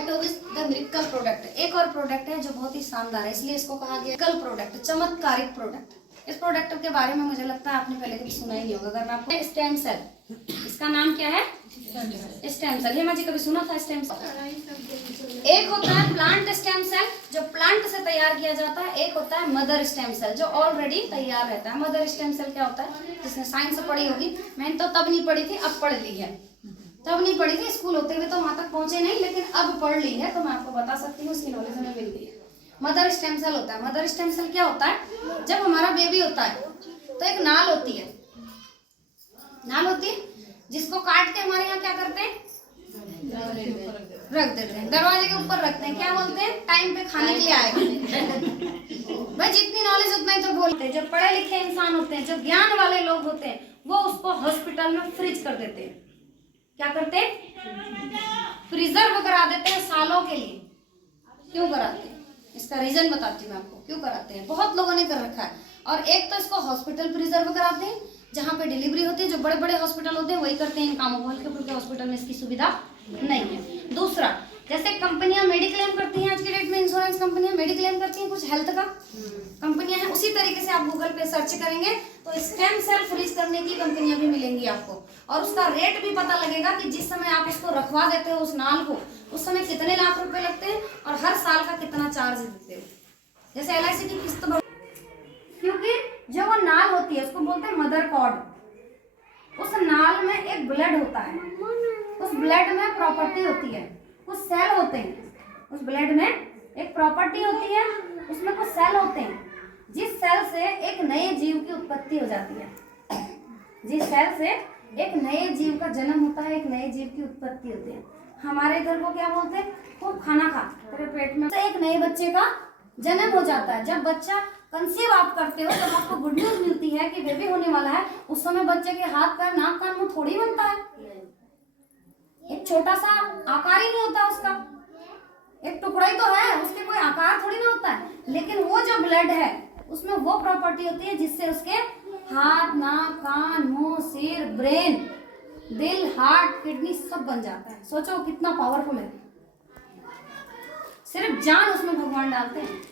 Mitosis the miracle product. एक और product है जो बहुत ही शानदार है, इसलिए इसको कहा गया मिरेकल प्रोडक्ट, चमत्कारिक प्रोडक्ट। इस प्रोडक्ट के बारे में मुझे लगता है आपने पहले कभी सुना ही नहीं होगा। अगर मैं आपको स्टेम सेल, इसका नाम क्या है? Stem cell. हेमा जी कभी सुना था स्टेम सेल? एक होता है प्लांट स्टेम सेल जो प्लांट से तैयार किया जाता है, एक होता है मदर स्टेम सेल जो ऑलरेडी तैयार रहता है। मदर स्टेम सेल क्या होता है? जिसने साइंस पढ़ी होगी, मैंने तो तब नहीं पढ़ी थी, अब पढ़ ली है। तब नहीं पढ़ी थी, स्कूल होते हुए तो वहां तक पहुंचे नहीं, लेकिन अब पढ़ ली है तो मैं आपको बता सकती हूँ, उसकी नॉलेज हमें मिल गई है। मदर स्टेम सेल होता है। मदर स्टेम सेल क्या होता है? जब हमारा बेबी होता है तो एक नाल होती है, नाल होती है जिसको काट के हमारे यहाँ क्या करते हैं? रख देते हैं, दरवाजे के ऊपर रखते हैं। क्या बोलते हैं? टाइम पे खाने के लिए आएगा। भाई जितनी नॉलेज उतना ही तो बोलते हैं। जो पढ़े लिखे इंसान होते हैं, जो ज्ञान वाले लोग होते हैं, वो उसको हॉस्पिटल में फ्रीज कर देते हैं। क्या करते हैं? प्रिजर्व करा देते हैं सालों के लिए। क्यों कराते हैं? इसका रीजन बताती हूँ आपको क्यों कराते हैं। बहुत लोगों ने कर रखा है। और एक तो इसको हॉस्पिटल प्रिजर्व कराते हैं जहाँ पे डिलीवरी होती है, जो बड़े बड़े हॉस्पिटल होते हैं वही करते हैं इन कामों को, हल्के फुल्के हॉस्पिटल में इसकी सुविधा नहीं है। दूसरा, जैसे कंपनियां मेडिक्लेम करती हैं आज की डेट में, इंश्योरेंस कंपनियां मेडिक्लेम करती हैं कुछ हेल्थ का कंपनियां हैं, उसी तरीके से आप गूगल पे सर्च करेंगे तो स्टेम सेल फ्रीज करने की कंपनियां भी मिलेंगी आपको, और उसका रेट भी पता लगेगा कि जिस समय आप उसको रखवा देते हो उस नाल को, उस समय कितने लाख रुपए लगते हैं और हर साल का कितना चार्ज देते हो। जैसे LIC की किस्त, क्योंकि जो वो नाल होती है उसको बोलते हैं मदर कॉर्ड। उस नाल में एक ब्लड होता है, उस ब्लड में प्रॉपर्टी होती है, कुछ सेल होते हैं, उस ब्लड में एक प्रॉपर्टी होती है, उसमें कुछ सेल होते हैं, जिस सेल से एक नए जीव की उत्पत्ति हो जाती है। जिस सेल से एक नए जीव का जन्म होता है, एक नए जीव की उत्पत्ति होती है। हमारे इधर को क्या बोलते हैं? खूब खाना खा, तेरे पेट में एक नए बच्चे का जन्म हो जाता है। जब बच्चा कंसीव आप करते हो तब आपको गुड न्यूज मिलती है कि बेबी होने वाला है। उस समय बच्चे के हाथ पैर नाक कान मुंह थोड़ी बनता है, एक छोटा सा आकार ही नहीं होता उसका, एक टुकड़ा ही तो है, उसके कोई आकार थोड़ी ना होता है। लेकिन वो जो ब्लड है उसमें वो प्रॉपर्टी होती है जिससे उसके हाथ नाक कान मुंह सिर ब्रेन दिल हार्ट किडनी सब बन जाता है। सोचो कितना पावरफुल है। सिर्फ जान उसमें भगवान डालते हैं,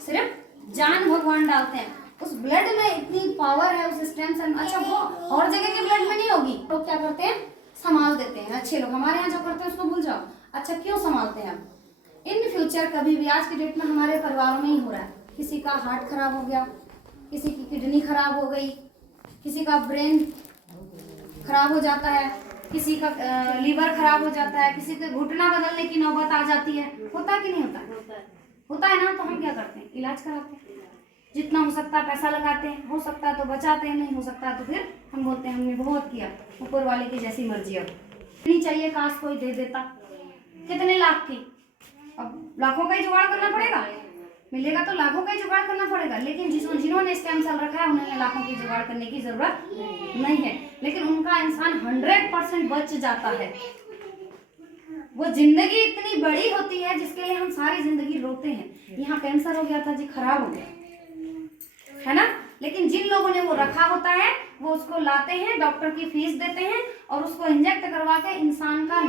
सिर्फ जान भगवान डालते हैं। उस ब्लड में इतनी पावर है उस स्टेम सेल में। अच्छा, वो और जगह के ब्लड में नहीं होगी। लोग क्या करते हैं? संभाल देते हैं। अच्छे लोग हमारे यहाँ जो करते हैं उसको भूल जाओ। अच्छा, क्यों संभालते हैं? इन फ्यूचर कभी भी आज की डेट में हमारे परिवारों में ही हो रहा है, किसी का हार्ट खराब हो गया, किसी की किडनी खराब हो गई, किसी का ब्रेन खराब हो जाता है, किसी का लीवर खराब हो जाता है, किसी के घुटना बदलने की नौबत आ जाती है। होता कि नहीं होता? होता है ना। तो हम क्या करते हैं? इलाज कराते हैं, जितना हो सकता है पैसा लगाते हैं, हो सकता है तो बचाते हैं, नहीं हो सकता तो फिर हम बोलते हैं हमने बहुत किया, ऊपर वाले की जैसी मर्जी। अब नहीं चाहिए, काश कोई दे देता। कितने लाख की? अब लाखों का ही जुगाड़ करना पड़ेगा, मिलेगा तो लाखों का ही जुगाड़ करना पड़ेगा। लेकिन जिन्होंने स्टेम सेल रखा है उन्होंने लाखों की जुगाड़ करने की जरूरत नहीं है, लेकिन उनका इंसान 100% बच जाता है। वो जिंदगी इतनी बड़ी होती है जिसके लिए हम सारी जिंदगी रोते हैं। यहाँ कैंसर हो गया था जी, खराब हो गया है ना, लेकिन जिन लोगों ने वो रखा होता है वो उसको लाते हैं, डॉक्टर की फीस देते हैं और उसको इंजेक्ट करवा के इंसान का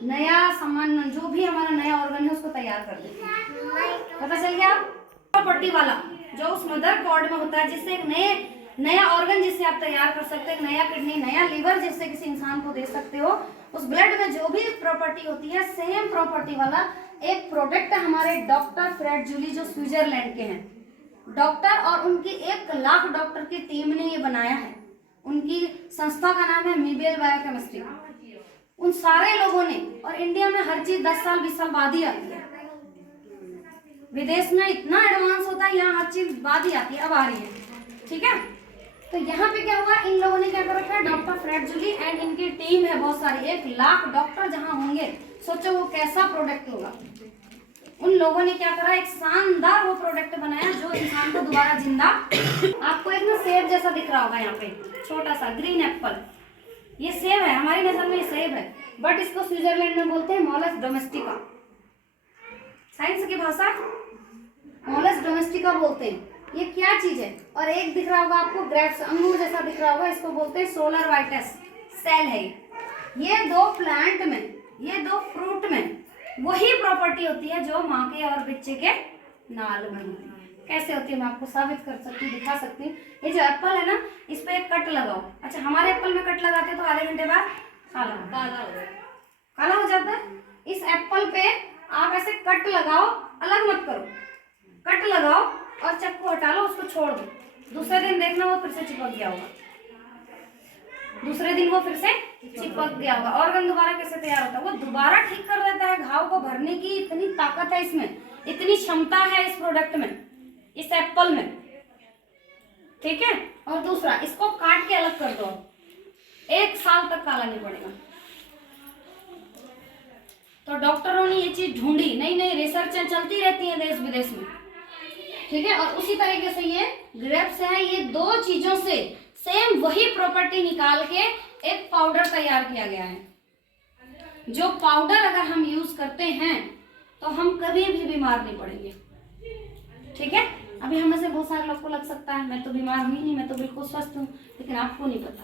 नया सामान, जो भी हमारा नया ऑर्गन है उसको तैयार कर देते हैं। पता चल गया? प्रॉपर्टी वाला जो उस मदर कॉर्ड में होता है, जिससे एक नया ऑर्गन जिससे आप तैयार कर सकते हैं, नया किडनी नया लीवर जिससे किसी इंसान को दे सकते हो। उस ब्लड में जो भी प्रॉपर्टी होती है, सेम प्रॉपर्टी वाला एक प्रोडक्ट हमारे डॉक्टर फ्रेड जूली जो स्विट्जरलैंड के हैं डॉक्टर, और उनकी 1 लाख डॉक्टर की टीम ने ये बनाया है। उनकी संस्था का नाम है मीबेल बायोकेमिस्ट्री। उन सारे लोगों ने, और इंडिया में हर चीज 10 साल 20 साल बाद ही आती है, विदेश में इतना एडवांस होता है, यहाँ हर चीज बाद ही आती है, अब आ रही है। ठीक है, तो यहाँ पे क्या हुआ, इन लोगों ने क्या कर रखा है, डॉक्टर फ्रेड जूली एंड इनकी टीम है बहुत सारी, 1 लाख डॉक्टर जहाँ होंगे, सोचो वो कैसा प्रोडक्ट होगा। उन लोगों ने क्या करा, एक शानदार वो प्रोडक्ट बनाया जो इंसान को दोबारा जिंदा। आपको एक ना सेब जैसा दिख रहा होगा यहाँ पे, छोटा सा ग्रीन एप्पल, ये सेब है, हमारी नजर में ये सेब है, बट इसको स्विट्जरलैंड में बोलते हैं मॉलस डोमेस्टिका। साइंस की भाषा मॉलस डोमेस्टिका बोलते हैं। ये क्या चीज है? और एक दिख रहा होगा आपको ग्रेप्स, अंगूर जैसा दिख रहा होगा, इसको बोलते हैं सोलर वाइटस सेल है। ये 2 प्लांट में, ये 2 फ्रूट में वही प्रॉपर्टी होती है जो माँ के और बच्चे के नाल में होती है। कैसे होती है मैं आपको साबित कर सकती हूँ, दिखा सकती हूँ। ये जो एप्पल है ना, इस पे एक कट लगाओ। अच्छा, हमारे एप्पल में कट लगाते हैं तो आधे घंटे बाद काला हो जाता है। इस एप्पल पे आप ऐसे कट लगाओ, अलग मत करो, कट लगाओ और चक्कू हटा लो, उसको छोड़ दो। दूसरे दिन देखना वो फिर से चिपक गया होगा, दूसरे दिन वो फिर से चिपक गया होगा। ऑर्गन दोबारा कैसे तैयार होता है? वो दोबारा ठीक कर देता है। घाव को भरने की इतनी ताकत है इसमें, इतनी क्षमता है इस प्रोडक्ट में, इस एप्पल में। ठीक है। और दूसरा, इसको काट के अलग कर दो, 1 साल तक काला नहीं पड़ेगा। तो डॉक्टरों ने ये चीज ढूंढी, नई नई रिसर्चें चलती रहती हैं देश विदेश में। ठीक है। और उसी तरीके से ये ग्रेप्स है, ये 2 चीजों से सेम वही प्रॉपर्टी निकाल के एक पाउडर तैयार किया गया है। जो पाउडर अगर हम यूज करते हैं तो हम कभी भी बीमार नहीं पड़ेंगे। ठीक है। अभी हम में से बहुत सारे लोग को लग सकता है मैं तो बीमार हुई नहीं, मैं तो बिल्कुल स्वस्थ हूँ, लेकिन आपको नहीं पता।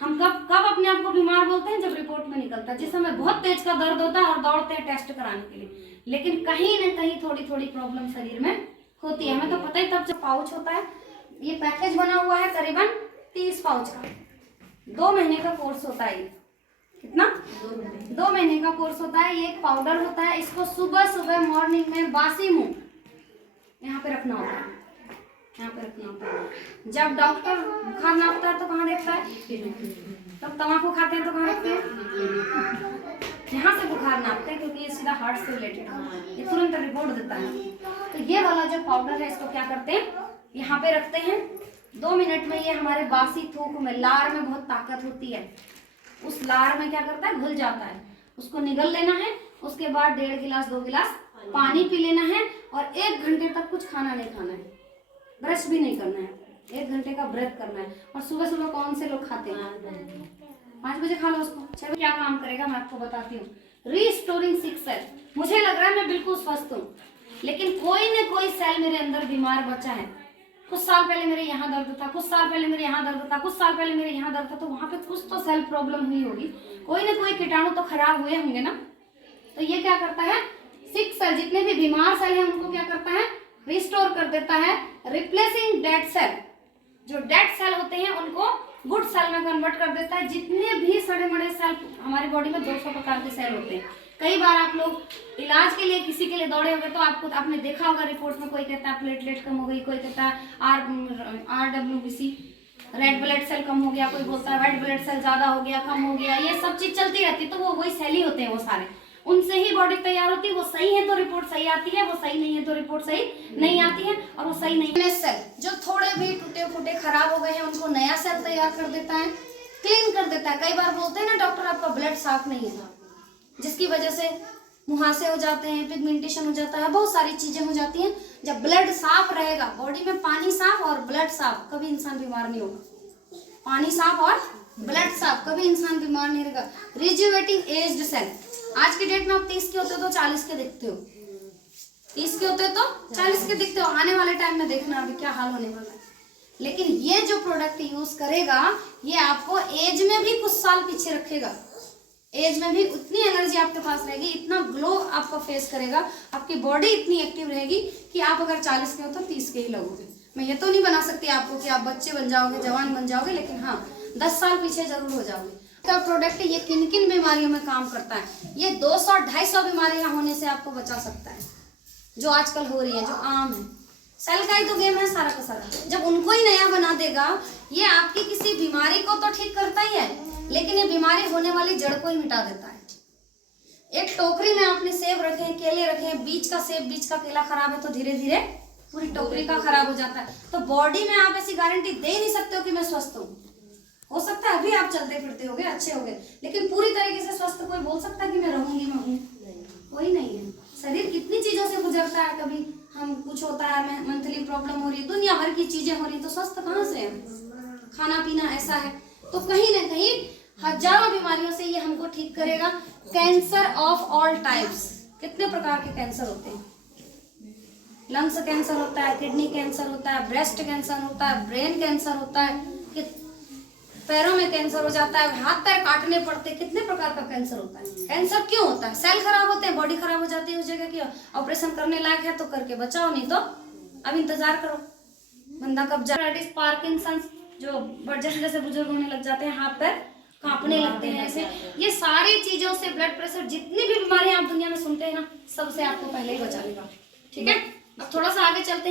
हम कब कब अपने आप को बीमार बोलते हैं? जब रिपोर्ट में निकलता है, जिस समय बहुत तेज का दर्द होता है और दौड़ते हैं टेस्ट कराने के लिए, लेकिन कहीं ना कहीं थोड़ी थोड़ी प्रॉब्लम शरीर में होती है। हमें तो पता ही तब जब पाउच होता है। ये पैकेज बना हुआ है करीबन 30 पाउच का, 2 महीने का कोर्स होता है। कितना? 2 महीने का कोर्स होता है। ये एक पाउडर होता है, इसको सुबह सुबह मॉर्निंग में बासी मुंह यहाँ पे रखना होता है, यहाँ पे रखना होता है। जब डॉक्टर बुखार नापता है तो कहाँ देखता है? तब तम्बाकू खाते हैं तो कहाँ रखते हैं? यहाँ से बुखार नापते हैं, क्योंकि ये सीधा हार्ट से रिलेटेड है, ये तुरंत रिपोर्ट देता है। तो ये वाला जो पाउडर है, इसको क्या करते हैं? यहाँ पे रखते हैं। 2 मिनट में ये हमारे बासी थूक में, लार में बहुत ताकत होती है, उस लार में क्या करता है? घुल जाता है। उसको निगल लेना है। उसके बाद 1.5 गिलास 2 गिलास पानी पी लेना है और 1 घंटे तक कुछ खाना नहीं खाना है, ब्रश भी नहीं करना है। 1 घंटे का व्रत करना है। और सुबह सुबह कौन से लोग खाते हैं? 5 बजे खा लो उसको। 6 बजे क्या काम करेगा मैं आपको बताती हूँ। Restoring 6 cell. मुझे लग रहा है मैं बिल्कुल स्वस्थ हूँ, लेकिन कोई न कोई सेल मेरे अंदर बीमार बचा है। कुछ साल पहले मेरे यहाँ दर्द था, कुछ साल पहले मेरे यहाँ दर्द था, कुछ साल पहले मेरे यहाँ दर्द था, तो वहां पे कुछ तो सेल प्रॉब्लम हुई होगी, कोई ना कोई कीटाणु तो खराब हुए होंगे ना। तो ये क्या करता है? 6 सेल, जितने भी बीमार सेल हैं उनको क्या करता है? रिस्टोर कर देता है, रिप्लेसिंग डेड सेल। जो डेड सेल होते हैं उनको गुड सेल में कन्वर्ट कर देता है। जितने भी सड़े मड़े सेल हमारी बॉडी में 200 प्रकार के सेल होते हैं। कई बार आप लोग इलाज के लिए किसी के लिए दौड़े होंगे तो आपने देखा होगा रिपोर्ट में, कोई कहता है प्लेटलेट कम हो गई, कोई कहता है RWBC रेड ब्लड सेल कम हो गया, कोई बोलता है व्हाइट ब्लड सेल ज्यादा हो गया, कम हो गया। ये सब चीज चलती रहती है। तो वो वही सेल ही होते हैं, वो सारे उनसे ही बॉडी तैयार होती है। वो सही है तो रिपोर्ट सही आती है, वो सही नहीं है तो रिपोर्ट सही नहीं आती है। और वो सही नहीं है सेल जो थोड़े भी टूटे फूटे खराब हो गए हैं उनको नया सेल तैयार कर देता है, क्लीन कर देता है। कई बार बोलते हैं ना डॉक्टर आपका ब्लड साफ नहीं है, जिसकी वजह से मुहासे हो जाते हैं, पिगमेंटेशन हो जाता है, बहुत सारी चीजें हो जाती हैं। जब ब्लड साफ रहेगा, बॉडी में पानी साफ और ब्लड साफ, कभी इंसान बीमार नहीं होगा। पानी साफ और ब्लड साफ, कभी इंसान बीमार नहीं रहेगा। रिजुवेटिंग एज्ड सेल। आज की डेट में आप 30 के होते हो तो 40 के दिखते हो, 30 के होते हो तो 40 के दिखते हो। आने वाले टाइम में देखना अभी क्या हाल होने वाला है। लेकिन ये जो प्रोडक्ट यूज करेगा, ये आपको एज में भी कुछ साल पीछे रखेगा। एज में भी उतनी एनर्जी आपके पास रहेगी, इतना ग्लो आपका फेस करेगा, आपकी बॉडी इतनी एक्टिव रहेगी कि आप अगर 40 के हो तो 30 के ही लगोगे। मैं ये तो नहीं बना सकती आपको कि आप बच्चे बन जाओगे, जवान बन जाओगे, लेकिन हाँ 10 साल पीछे जरूर हो जाओगे। का प्रोडक्ट ये किन किन बीमारियों में काम करता है? ये 200-250 बीमारियां होने से आपको बचा सकता है, जो आजकल हो रही है, जो आम है। सेल का ही तो गेम है सारा का सारा। जब उनको ही नया बना देगा, ये आपकी किसी बीमारी को तो ठीक करता ही है, लेकिन ये बीमारी होने वाली जड़ को ही मिटा देता है। एक टोकरी में आपने सेब रखे हैं, केले रखे हैं, बीच का सेब बीच का केला खराब है तो धीरे धीरे पूरी टोकरी का खराब हो जाता है। तो बॉडी में आप ऐसी गारंटी दे नहीं सकते हो कि मैं स्वस्थ हूँ। हो सकता है अभी आप चलते फिरते होगे, अच्छे होगे, लेकिन पूरी तरीके से स्वस्थ कोई बोल सकता है कि मैं रहूंगी, मैं हूँ? कोई नहीं है। शरीर कितनी चीजों से गुजरता है। कभी हम कुछ होता है, मंथली प्रॉब्लम हो रही है, दुनिया भर की चीजें हो रही है, तो स्वस्थ कहाँ से है? खाना पीना ऐसा है, तो कहीं ना कहीं हजारों बीमारियों से ये हमको ठीक करेगा। Cancer of all types. कितने प्रकार के कैंसर होते हैं? लंग्स कैंसर होता है, किडनी कैंसर होता है, ब्रेस्ट कैंसर होता है, ब्रेन कैंसर होता है, पैरों में कैंसर हो जाता है, हाथ पैर काटने पड़ते हैं, कितने प्रकार का कैंसर होता है। कैंसर क्यों होता है? सेल खराब होते हैं, बॉडी खराब हो जाती है उस जगह की। ऑपरेशन करने लायक है तो करके बचाओ, नहीं तो अब इंतजार करो बंदा कब जा। पार्किंसंस, जो जैसे जैसे बुजुर्ग होने लग जाते हैं हाथ पैर कांपने लगते हैं ऐसे, ये सारी चीजों से, ब्लड प्रेशर, जितनी भी बीमारियां आप दुनिया में सुनते हैं ना, सबसे आपको पहले ही बचा लेगा। ठीक है, अब थोड़ा सा आगे चलते हैं।